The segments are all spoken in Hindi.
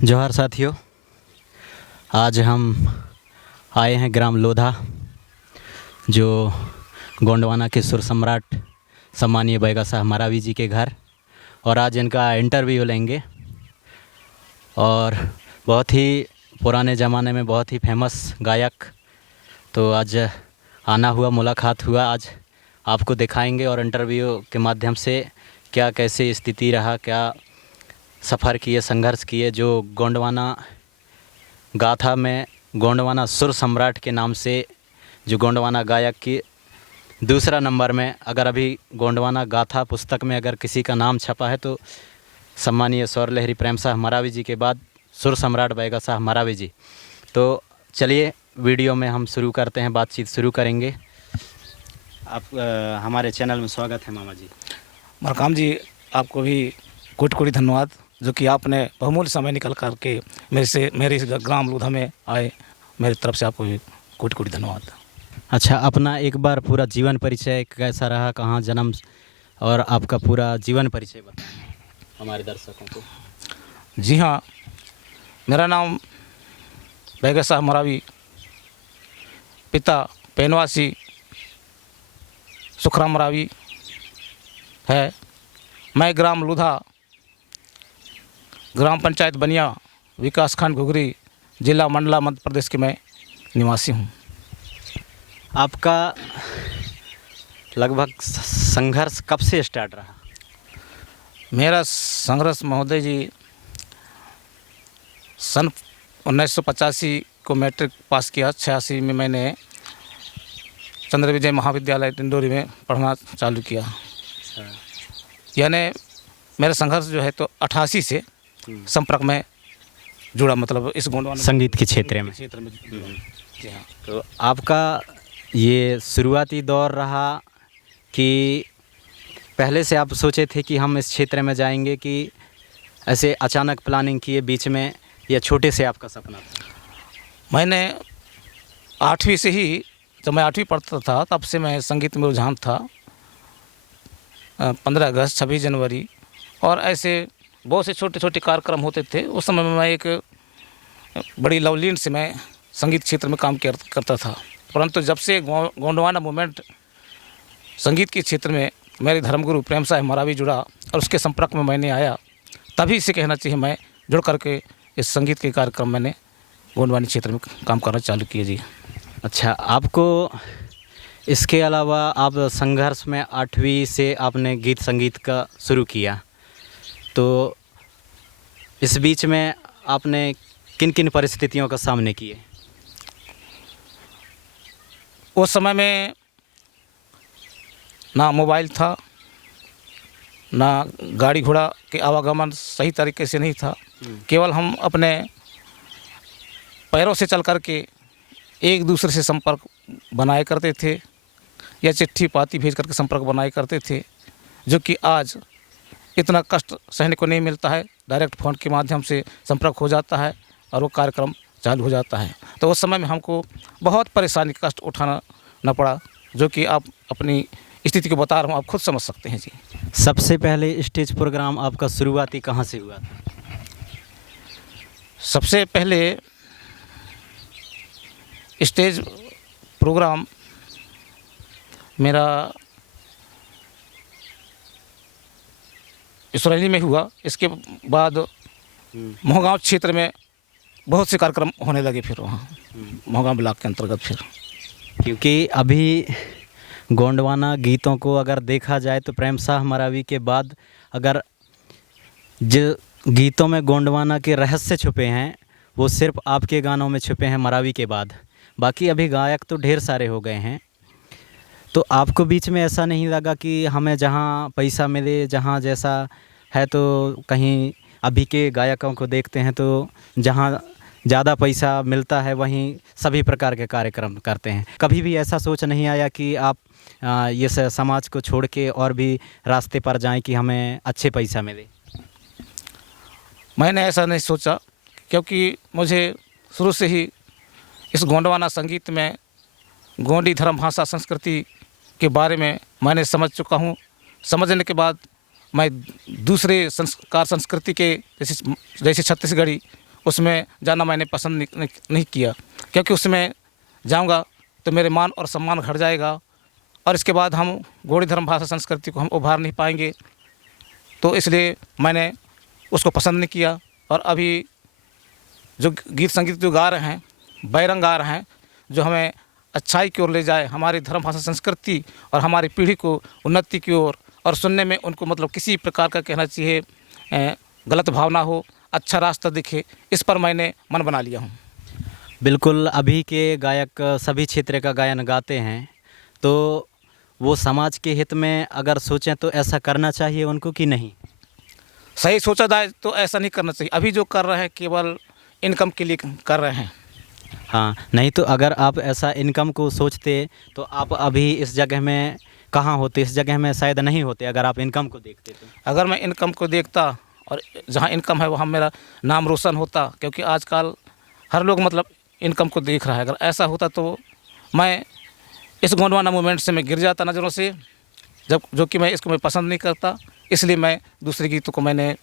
जोहार साथियों, आज हम आए हैं ग्राम लोधा, जो गोंडवाना के सुर सम्राट सम्मानीय बैगा साहब मरावी जी के घर, और आज इनका इंटरव्यू लेंगे। और बहुत ही पुराने ज़माने में बहुत ही फेमस गायक, तो आज आना हुआ, मुलाकात हुआ, आज आपको दिखाएंगे और इंटरव्यू के माध्यम से क्या कैसे स्थिति रहा, क्या सफ़र किए, संघर्ष किए, जो गोंडवाना गाथा में गोंडवाना सुर सम्राट के नाम से, जो गोंडवाना गायक की दूसरा नंबर में, अगर अभी गोंडवाना गाथा पुस्तक में अगर किसी का नाम छपा है तो सम्मानीय स्वर लहरी प्रेम साहब मरावी जी के बाद सुर सम्राट बैगा साहब मरावी जी। तो चलिए वीडियो में हम शुरू करते हैं, बातचीत शुरू करेंगे। आप हमारे चैनल में स्वागत है मामा जी। मरकाम जी, आपको भी कोटि कोटि धन्यवाद, जो कि आपने बहुमूल्य समय निकल कर के मेरे इस ग्राम लोधा में आए। मेरी तरफ से आपको भी कोटि कोटि धन्यवाद। अच्छा, अपना एक बार पूरा जीवन परिचय कैसा रहा, कहाँ जन्म और आपका पूरा जीवन परिचय बताएं हमारे दर्शकों को। जी हाँ, मेरा नाम बैगा साहब मरावी, पिता पेनवासी सुखराम मरावी है। मैं ग्राम लोधा, ग्राम पंचायत बनिया, विकासखंड घुघरी, जिला मंडला, मध्य प्रदेश के मैं निवासी हूँ। आपका लगभग संघर्ष कब से स्टार्ट रहा? मेरा संघर्ष महोदय जी, सन 1985 को मैट्रिक पास किया। 86 में मैंने चंद्र विजय महाविद्यालय डिंडोरी में पढ़ना चालू किया। यानी मेरा संघर्ष जो है तो 88 से संपर्क में जुड़ा, मतलब इस गोंडवाना संगीत के क्षेत्र में। जी हाँ। तो आपका ये शुरुआती दौर रहा कि पहले से आप सोचे थे कि हम इस क्षेत्र में जाएंगे, कि ऐसे अचानक प्लानिंग किए बीच में, या छोटे से आपका सपना था? मैंने 8वीं से ही, जब मैं 8वीं पढ़ता था तब से मैं संगीत में रुझान था। 15 अगस्त, 26 जनवरी और ऐसे बहुत से छोटे छोटे कार्यक्रम होते थे। उस समय में मैं एक बड़ी लवलीन से मैं संगीत क्षेत्र में काम करता था। परंतु जब से गोंडवाना मूवमेंट संगीत के क्षेत्र में मेरे धर्मगुरु प्रेम साहब मरावी जुड़ा और उसके संपर्क में मैंने आया, तभी से कहना चाहिए मैं जुड़ करके इस संगीत के कार्यक्रम मैंने गोंडवानी क्षेत्र में काम करना चालू किया जी। अच्छा, आपको इसके अलावा आप संघर्ष में 8वीं से आपने गीत संगीत का शुरू किया, तो इस बीच में आपने किन किन परिस्थितियों का सामने किए? उस समय में ना मोबाइल था, ना गाड़ी घोड़ा के आवागमन सही तरीके से नहीं था। केवल हम अपने पैरों से चल कर के एक दूसरे से संपर्क बनाए करते थे, या चिट्ठी पाती भेज करके संपर्क बनाए करते थे, जो कि आज इतना कष्ट सहने को नहीं मिलता है। डायरेक्ट फ़ोन के माध्यम से संपर्क हो जाता है और वो कार्यक्रम चालू हो जाता है। तो उस समय में हमको बहुत परेशानी, कष्ट उठाना न पड़ा, जो कि आप अपनी स्थिति को बता रहा हूँ, आप खुद समझ सकते हैं जी। सबसे पहले स्टेज प्रोग्राम आपका शुरुआती कहाँ से हुआ था? सबसे पहले स्टेज प्रोग्राम मेरा इसरैली में हुआ। इसके बाद मोहगांव क्षेत्र में बहुत से कार्यक्रम होने लगे फिर वहाँ मोहगांव ब्लॉक के अंतर्गत फिर। क्योंकि अभी गोंडवाना गीतों को अगर देखा जाए तो प्रेम साहब मरावी के बाद अगर जो गीतों में गोंडवाना के रहस्य छुपे हैं वो सिर्फ आपके गानों में छुपे हैं मरावी के बाद। बाकी अभी गायक तो ढेर सारे हो गए हैं। तो आपको बीच में ऐसा नहीं लगा कि हमें जहाँ पैसा मिले, जहाँ जैसा है, तो कहीं अभी के गायकों को देखते हैं तो जहाँ ज़्यादा पैसा मिलता है वहीं सभी प्रकार के कार्यक्रम करते हैं। कभी भी ऐसा सोच नहीं आया कि आप ये समाज को छोड़ के और भी रास्ते पर जाएं कि हमें अच्छे पैसा मिले? मैंने ऐसा नहीं सोचा, क्योंकि मुझे शुरू से ही इस गोंडवाना संगीत में गोंडी धर्म, भाषा, संस्कृति के बारे में मैंने समझ चुका हूँ। समझने के बाद मैं दूसरे संस्कार संस्कृति के जैसे छत्तीसगढ़ी उसमें जाना मैंने पसंद नहीं किया, क्योंकि उसमें जाऊंगा तो मेरे मान और सम्मान घट जाएगा और इसके बाद हम गौड़ी धर्म भाषा संस्कृति को हम उभार नहीं पाएंगे। तो इसलिए मैंने उसको पसंद नहीं किया। और अभी जो गीत संगीत जो गा रहे हैं, बैरंग गा रहे हैं, जो हमें अच्छाई की ओर ले जाए, हमारी धर्म भाषा संस्कृति और हमारी पीढ़ी को उन्नति की ओर, और सुनने में उनको मतलब किसी प्रकार का कहना चाहिए गलत भावना हो, अच्छा रास्ता दिखे, इस पर मैंने मन बना लिया हूँ। बिल्कुल, अभी के गायक सभी क्षेत्र का गायन गाते हैं, तो वो समाज के हित में अगर सोचें तो ऐसा करना चाहिए उनको कि नहीं? सही सोचा जाए तो ऐसा नहीं करना चाहिए। अभी जो कर रहे हैं केवल इनकम के लिए कर रहे हैं। हाँ, नहीं तो अगर आप ऐसा इनकम को सोचते तो आप अभी इस जगह में कहाँ होते? इस जगह में शायद नहीं होते अगर आप इनकम को देखते तो। अगर मैं इनकम को देखता और जहाँ इनकम है वहाँ मेरा नाम रोशन होता, क्योंकि आजकल हर लोग मतलब इनकम को देख रहा है। अगर ऐसा होता तो मैं इस गोंडवाना मूवमेंट से मैं गिर जाता नज़रों से, जो कि मैं इसको मैं पसंद नहीं करता, इसलिए मैं दूसरे गीतों को मैंने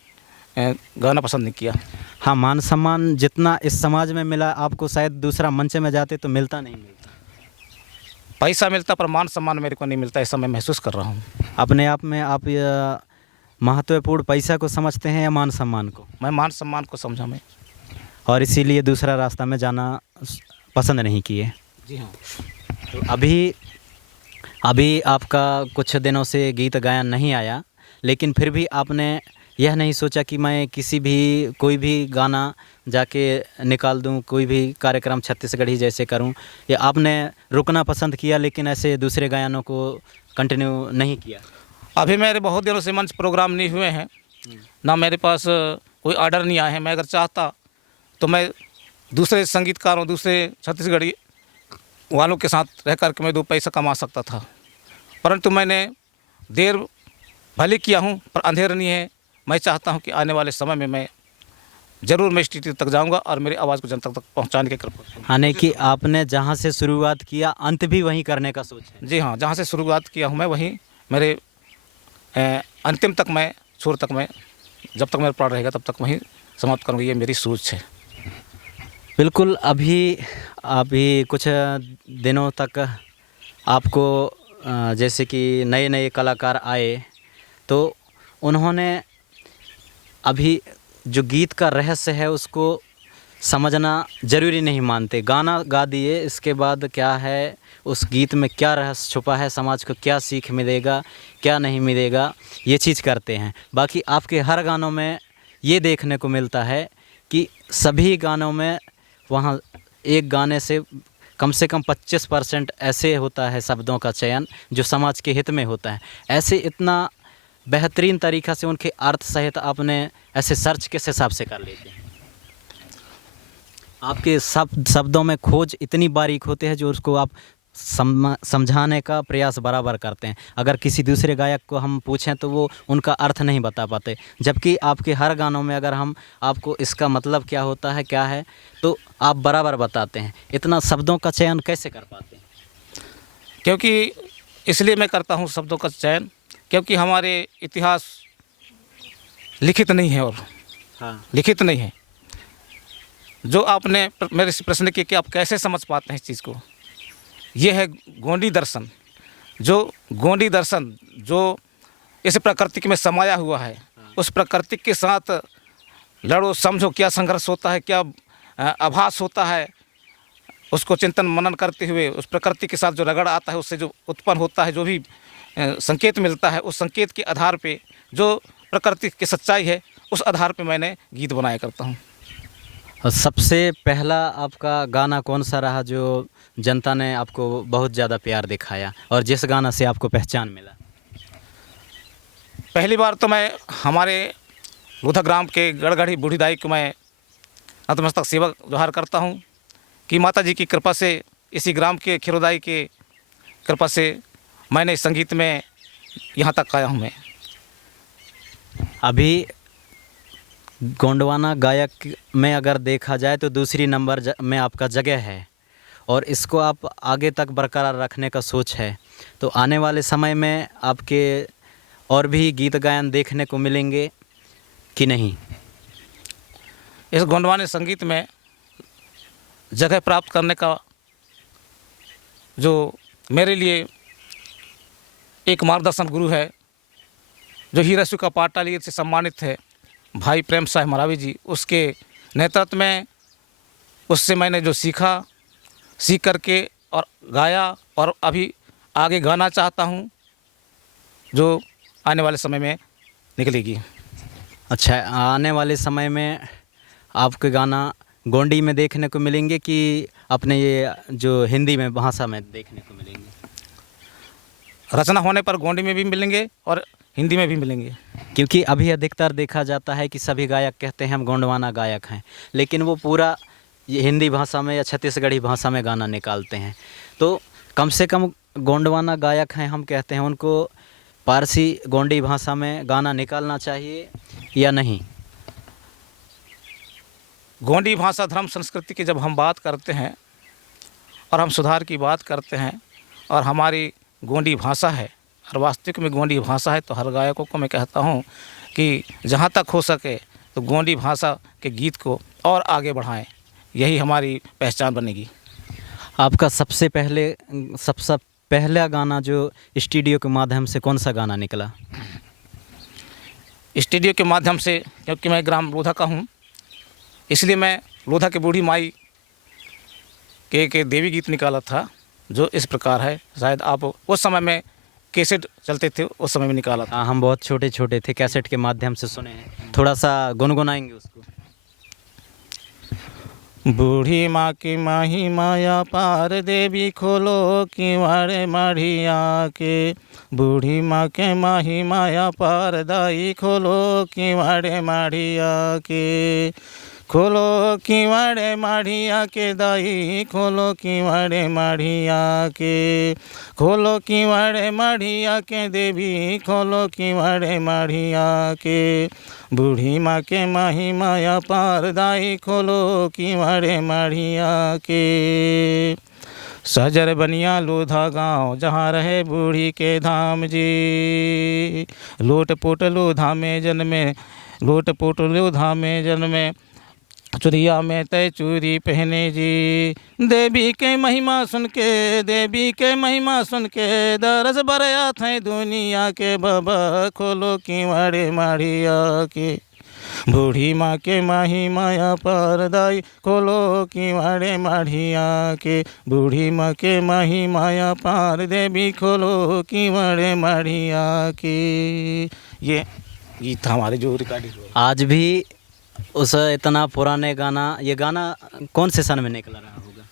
गाना पसंद नहीं किया। हाँ, मान सम्मान जितना इस समाज में मिला आपको शायद दूसरा मंच में जाते तो मिलता नहीं मिलता। पैसा मिलता पर मान सम्मान मेरे को नहीं मिलता, ऐसा मैं महसूस कर रहा हूँ। अपने आप में आप महत्वपूर्ण पैसा को समझते हैं या मान सम्मान को? मैं मान सम्मान को समझा मैं। और इसीलिए दूसरा रास्ता में जाना पसंद नहीं किए। जी हाँ। तो अभी आपका कुछ दिनों से गीत गायन नहीं आया, लेकिन फिर भी आपने यह नहीं सोचा कि मैं कोई भी गाना जाके निकाल दूं, कोई भी कार्यक्रम छत्तीसगढ़ी जैसे करूं, या आपने रुकना पसंद किया लेकिन ऐसे दूसरे गायनों को कंटिन्यू नहीं किया? अभी मेरे बहुत दिनों से मंच प्रोग्राम नहीं हुए हैं, ना मेरे पास कोई ऑर्डर नहीं आए हैं। मैं अगर चाहता तो मैं दूसरे संगीतकारों, दूसरे छत्तीसगढ़ी वालों के साथ रह कर के मैं 2 पैसा कमा सकता था, परंतु मैंने देर भले किया हूँ पर अंधेर नहीं है। मैं चाहता हूँ कि आने वाले समय में मैं ज़रूर मैं स्टेज तक जाऊँगा और मेरी आवाज़ को जनता तक पहुँचाने की कृपा करूँगा। यानी कि आपने जहां से शुरुआत किया अंत भी वहीं करने का सोच है? जी हाँ, जहाँ से शुरुआत किया हूँ मैं वहीं मेरे अंतिम तक मैं छोर तक मैं जब तक मेरा प्राण रहेगा तब तक वहीं समाप्त करूँगा, ये मेरी सोच है। बिल्कुल, अभी कुछ दिनों तक आपको जैसे कि नए नए कलाकार आए तो उन्होंने अभी जो गीत का रहस्य है उसको समझना ज़रूरी नहीं मानते। गाना गा दिए, इसके बाद क्या है उस गीत में, क्या रहस्य छुपा है, समाज को क्या सीख मिलेगा, क्या नहीं मिलेगा, ये चीज़ करते हैं। बाकी आपके हर गानों में ये देखने को मिलता है कि सभी गानों में वहाँ एक गाने से कम 25% ऐसे होता है शब्दों का चयन जो समाज के हित में होता है। ऐसे इतना बेहतरीन तरीक़ा से उनके अर्थ सहित आपने ऐसे सर्च किस हिसाब से कर लेते हैं? आपके शब्दों में खोज इतनी बारीक होते हैं जो उसको आप समझाने का प्रयास बराबर करते हैं। अगर किसी दूसरे गायक को हम पूछें तो वो उनका अर्थ नहीं बता पाते, जबकि आपके हर गानों में अगर हम आपको इसका मतलब क्या होता है, क्या है, तो आप बराबर बताते हैं। इतना शब्दों का चयन कैसे कर पाते हैं? क्योंकि इसलिए मैं करता हूँ शब्दों का चयन, क्योंकि हमारे इतिहास लिखित नहीं है और लिखित नहीं है। जो आपने मेरे से प्रश्न किया कि आप कैसे समझ पाते हैं इस चीज़ को, ये है गोंडी दर्शन। जो गोंडी दर्शन जो इस प्रकृति में समाया हुआ है, उस प्रकृति के साथ लड़ो, समझो क्या संघर्ष होता है, क्या आभास होता है, उसको चिंतन मनन करते हुए उस प्रकृति के साथ जो रगड़ आता है, उससे जो उत्पन्न होता है, जो भी संकेत मिलता है, उस संकेत के आधार पे जो प्रकृति की सच्चाई है, उस आधार पे मैंने गीत बनाया करता हूँ। सबसे पहला आपका गाना कौन सा रहा जो जनता ने आपको बहुत ज़्यादा प्यार दिखाया और जिस गाना से आपको पहचान मिला? पहली बार तो मैं हमारे लोधा ग्राम के गड़गड़ी बूढ़ी दाई को मैं नतमस्तक सेवा जोहार करता हूँ कि माता जी की कृपा से, इसी ग्राम के खिरोदाई के कृपा से मैंने संगीत में यहाँ तक आया हूँ। मैं अभी गोंडवाना गायक में अगर देखा जाए तो दूसरी नंबर में आपका जगह है और इसको आप आगे तक बरकरार रखने का सोच है, तो आने वाले समय में आपके और भी गीत गायन देखने को मिलेंगे कि नहीं? इस गोंडवानी संगीत में जगह प्राप्त करने का जो मेरे लिए एक मार्गदर्शन गुरु है, जो हीरासु का पाटाली से सम्मानित है, भाई प्रेम साह मरावी जी, उसके नेतृत्व में उससे मैंने जो सीख करके और गाया और अभी आगे गाना चाहता हूँ, जो आने वाले समय में निकलेगी। अच्छा, आने वाले समय में आपके गाना गोंडी में देखने को मिलेंगे कि अपने ये जो हिंदी में भाषा में देखने को मिलेंगे? रचना होने पर गोंडी में भी मिलेंगे और हिंदी में भी मिलेंगे। क्योंकि अभी अधिकतर देखा जाता है कि सभी गायक कहते हैं हम गोंडवाना गायक हैं, लेकिन वो पूरा ये हिंदी भाषा में या छत्तीसगढ़ी भाषा में गाना निकालते हैं। तो कम से कम गोंडवाना गायक हैं हम कहते हैं, उनको पारसी गोंडी भाषा में गाना निकालना चाहिए या नहीं? गोंडी भाषा धर्म संस्कृति की जब हम बात करते हैं और हम सुधार की बात करते हैं और हमारी गोंडी भाषा है और वास्तविक में गोंडी भाषा है, तो हर गायकों को मैं कहता हूँ कि जहाँ तक हो सके तो गोंडी भाषा के गीत को और आगे बढ़ाएं, यही हमारी पहचान बनेगी। आपका सबसे पहला गाना जो स्टूडियो के माध्यम से कौन सा गाना निकला? स्टूडियो के माध्यम से, क्योंकि मैं ग्राम लोधा का हूँ, इसलिए मैं लोधा के बूढ़ी माई के देवी गीत निकाला था, जो इस प्रकार है। शायद आप उस समय में कैसेट चलते थे, उस समय में निकाला था। हाँ, हम बहुत छोटे छोटे थे, कैसेट के माध्यम से सुने हैं। थोड़ा सा गुनगुनाएंगे उसको? बूढ़ी माँ की माही माया पार, देवी खोलो किवाड़े माढ़िया के। बूढ़ी माँ के माही माया पार, दाई खोलो किवाड़े माढ़िया के। खोलो किवाड़े माढ़िया के दाई, खोलो किवाड़े माढ़िया के। खोलो किवाड़े माढ़िया के देवी, खोलो किवाड़े माढ़िया के। बूढ़ी माँ के माही माया पार, दाई खोलो किवाड़े माढ़िया के। सजर बनिया लोधा गाँव, जहाँ रहे बूढ़ी के धाम जी। लोट पोट लोधा में जन्मे, लोट पोट लोधा में जन्मे, चुरिया में तय चूरी पहने जी। देवी के महिमा सुन के, देवी के महिमा सुन के, दरस बरया थे दुनिया के। बाबा खोलो किवाड़े माढ़िया के। बूढ़ी माँ के माही माया पार, दाई खोलो किवाड़े माढ़िया के। बूढ़ी माँ के माही माया पार, देवी खोलो किवाड़े माढ़िया के। ये गीत था हमारे जो रिकॉर्डिंग हुआ। आज भी उस इतना पुराने गाना, ये गाना कौन से सन में निकला रहा होगा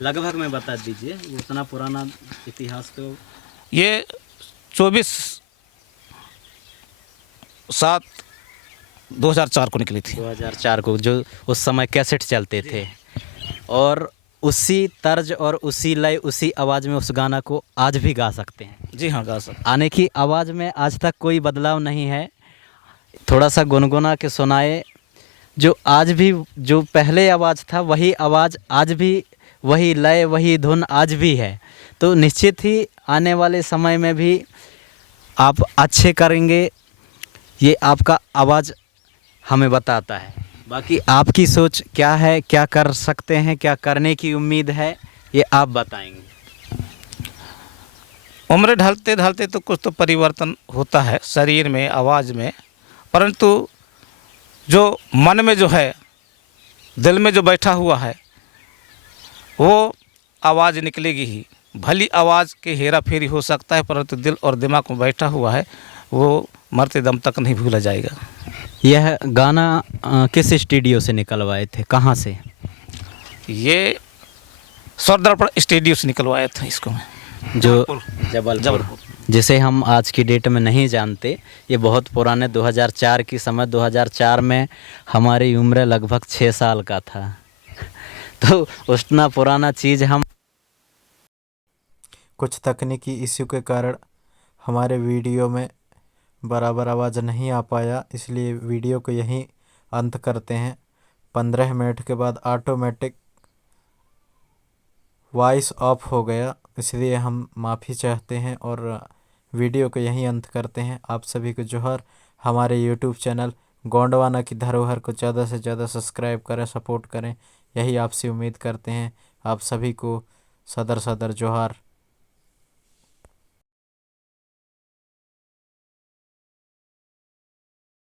लगभग में बता दीजिए, उतना पुराना इतिहास तो? ये 24/7/2004 को निकली थी। 2004 को, जो उस समय कैसेट चलते थे, और उसी तर्ज और उसी लय उसी आवाज़ में उस गाना को आज भी गा सकते हैं? जी हाँ, गा सकते। आने की आवाज़ में आज तक कोई बदलाव नहीं है? थोड़ा सा गुनगुना के सुनाए। जो आज भी, जो पहले आवाज़ था वही आवाज़ आज भी, वही लय वही धुन आज भी है, तो निश्चित ही आने वाले समय में भी आप अच्छे करेंगे, ये आपका आवाज़ हमें बताता है। बाकी आपकी सोच क्या है, क्या कर सकते हैं, क्या करने की उम्मीद है, ये आप बताएंगे। उम्र ढलते ढलते तो कुछ तो परिवर्तन होता है शरीर में, आवाज़ में, परंतु जो मन में जो है, दिल में जो बैठा हुआ है, वो आवाज़ निकलेगी ही। भली आवाज़ के हेरा फेरी हो सकता है, परंतु दिल और दिमाग में बैठा हुआ है वो मरते दम तक नहीं भूला जाएगा। यह गाना किस स्टूडियो से निकलवाए थे, कहाँ से? ये स्वरदर्पण स्टूडियो से निकलवाया था इसको मैं, जो जबलपुर, जिसे हम आज की डेट में नहीं जानते। ये बहुत पुराने 2004 की समय, 2004 में हमारी उम्र लगभग 6 साल का था, तो उतना पुराना चीज़ हम। कुछ तकनीकी इश्यू के कारण हमारे वीडियो में बराबर आवाज़ नहीं आ पाया, इसलिए वीडियो को यहीं अंत करते हैं। 15 मिनट के बाद ऑटोमेटिक वॉइस ऑफ हो गया, इसलिए हम माफ़ी चाहते हैं और वीडियो को यहीं अंत करते हैं। आप सभी को जोहर। हमारे यूट्यूब चैनल गोंडवाना की धरोहर को ज़्यादा से ज़्यादा सब्सक्राइब करें, सपोर्ट करें, यही आपसे उम्मीद करते हैं। आप सभी को सदर सदर जोहार।